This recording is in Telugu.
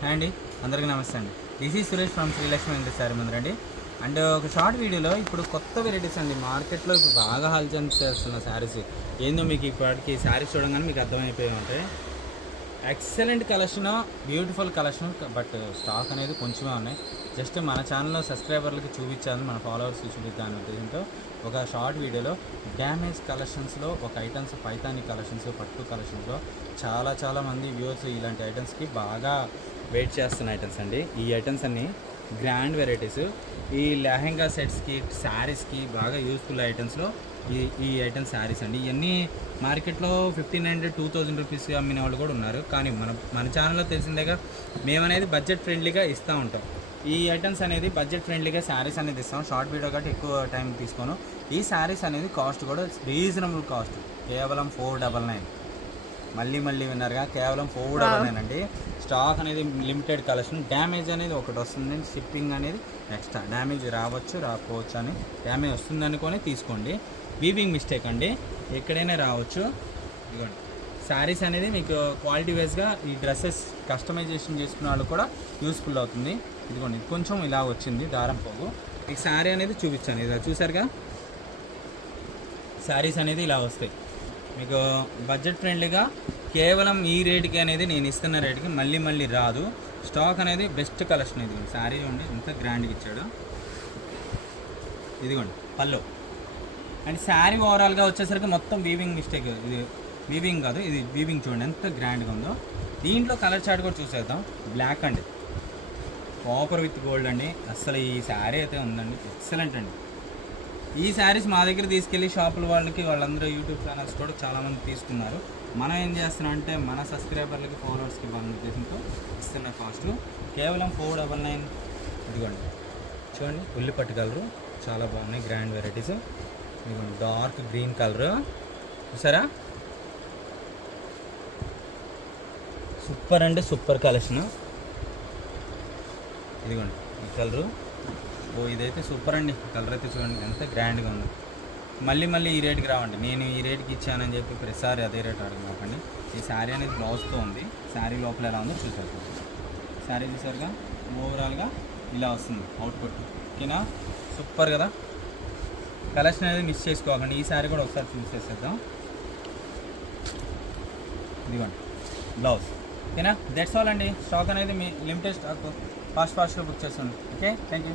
హాయ్ అండి అందరికీ నమస్తే అండి. This is Suresh from Srilakshmi Venkata sorry ముందరండి and. ఒక షార్ట్ వీడియోలో ఇప్పుడు కొత్త వెరైటీస్ అండి. మార్కెట్లో ఇప్పుడు బాగా హల్చల్ చేస్తున్న శారీస్ ఏందో మీకు ఇప్పటికి శారీస్ చూడగానే మీకు అర్థమైపోయి ఉంటాయి. Excellent collection beautiful collection but stock అనేది కొంచెమే ఉన్నాయి. జస్ట్ మన ఛానల్లో సబ్స్క్రైబర్లకి చూపించాను మన ఫాలోవర్స్కి చూపిద్దాను ఉద్దేశంతో ఒక షార్ట్ వీడియోలో డ్యామేజ్ కలెక్షన్స్లో ఒక ఐటమ్స్ పైతాని కలెక్షన్స్ పట్టు కలెక్షన్స్లో చాలా చాలా మంది వ్యూవర్స్ ఇలాంటి ఐటమ్స్కి బాగా వెయిట్ చేస్తున్న ఐటమ్స్ అండి. ఈ ఐటమ్స్ అన్నీ గ్రాండ్ వెరైటీస్. ఈ లెహంగా సెట్స్కి శారీస్కి బాగా యూస్ఫుల్ ఐటమ్స్లో ఈ ఈ ఐటమ్ శారీస్ అండి. ఇవన్నీ మార్కెట్లో fifteen hundred two thousand rupees అమ్మిన వాళ్ళు కూడా ఉన్నారు. కానీ మన మన ఛానల్లో తెలిసిందేగా మేమనేది బడ్జెట్ ఫ్రెండ్లీగా ఇస్తూ ఉంటాం. ఈ ఐటమ్స్ అనేది బడ్జెట్ ఫ్రెండ్లీగా శారీస్ అనేది ఇస్తాం. షార్ట్ వీడియో కాబట్టి ఎక్కువ టైం తీసుకోను. ఈ శారీస్ అనేది కాస్ట్ కూడా రీజనబుల్ కాస్ట్. కేవలం ఫోర్ డబల్ నైన్. మళ్ళీ మళ్ళీ విన్నారుగా కేవలం అండి స్టాక్ అనేది లిమిటెడ్ కలెక్షన్ డ్యామేజ్ అనేది ఒకటి వస్తుంది. షిప్పింగ్ అనేది ఎక్స్ట్రా డ్యామేజ్ రావచ్చు రాకపోవచ్చు అని డ్యామేజ్ వస్తుంది అనుకొని తీసుకోండి. వీవింగ్ మిస్టేక్ అండి. ఎక్కడైనా రావచ్చు. ఇదిగోండి. శారీస్ అనేది మీకు క్వాలిటీ వైజ్గా ఈ డ్రెస్సెస్ కస్టమైజేషన్ చేసుకున్న వాళ్ళు కూడా యూస్ఫుల్ అవుతుంది. ఇదిగోండి. ఇది కొంచెం ఇలా వచ్చింది దారం పోగు. ఈ శారీ అనేది చూపించాను. ఇది చూసారుగా శారీస్ అనేది ఇలా వస్తాయి. మీకు బడ్జెట్ ఫ్రెండ్లీగా కేవలం ఈ రేటుకి అనేది నేను ఇస్తున్న రేటుకి మళ్ళీ మళ్ళీ రాదు. స్టాక్ అనేది బెస్ట్ కలెక్షన్ ఇది శారీ చూడండి ఎంత గ్రాండ్గా ఇచ్చాడు. ఇదిగోండి పళ్ళు. అండ్ శారీ ఓవరాల్గా వచ్చేసరికి మొత్తం వీవింగ్ మిస్టేక్ ఇది వీవింగ్ కాదు ఇది వీవింగ్ చూడండి ఎంత గ్రాండ్గా ఉందో. దీంట్లో కలర్ చార్ట్ కూడా చూసేద్దాం. బ్లాక్ అండి. కాపర్ విత్ గోల్డ్ అండి. అసలు ఈ శారీ అయితే ఉందండి. ఎక్సలెంట్ అండి. ఈ శారీస్ మా దగ్గర తీసుకెళ్ళి షాపుల వాళ్ళకి వాళ్ళందరూ యూట్యూబ్ ఛానల్స్ కూడా చాలామంది తీసుకున్నారు. మనం ఏం చేస్తున్నాం అంటే మన సబ్స్క్రైబర్లకి ఫాలోవర్స్కి ఇవ్వాలనే ఉద్దేశంతో ఇస్తున్న కాస్ట్ కేవలం ఫోర్ డబల్ నైన్ ఇదిగోండి. చూడండి ఉల్లి పట్టుకలరు చాలా బాగున్నాయి గ్రాండ్ వెరైటీస్ ఇదిగోండి డార్క్ గ్రీన్ కలర్ చూసారా? సూపర్ అంటే సూపర్ కలెక్షన్ ఇదిగోండి ఈ కలరు ఓ ఇదైతే సూపర్ అండి. కలర్ అయితే చూడండి ఎంత గ్రాండ్గా ఉంది. మళ్ళీ మళ్ళీ ఈ రేట్కి రావండి. నేను ఈ రేట్కి ఇచ్చానని చెప్పి ప్రతిసారి అదే రేట్ అడగమాకండి ఈ శారీ అనేది బ్లౌజ్తో ఉంది. శారీ లోపల ఎలా ఉందో చూసారు శారీ చూసారుగా ఓవరాల్గా ఇలా వస్తుంది అవుట్పుట్. ఓకేనా? సూపర్ కదా? కలెక్షన్ అనేది మిస్ చేసుకోకండి. ఈ శారీ కూడా ఒకసారి చూసేసేద్దాం ఇదిగోండి బ్లౌజ్. ఓకేనా? దట్స్ ఆల్ అండి. స్టాక్ అనేది మీ లిమిటెడ్ స్టాక్. ఫాస్ట్ ఫాస్ట్గా బుక్ చేస్తాను. ఓకే? Thank you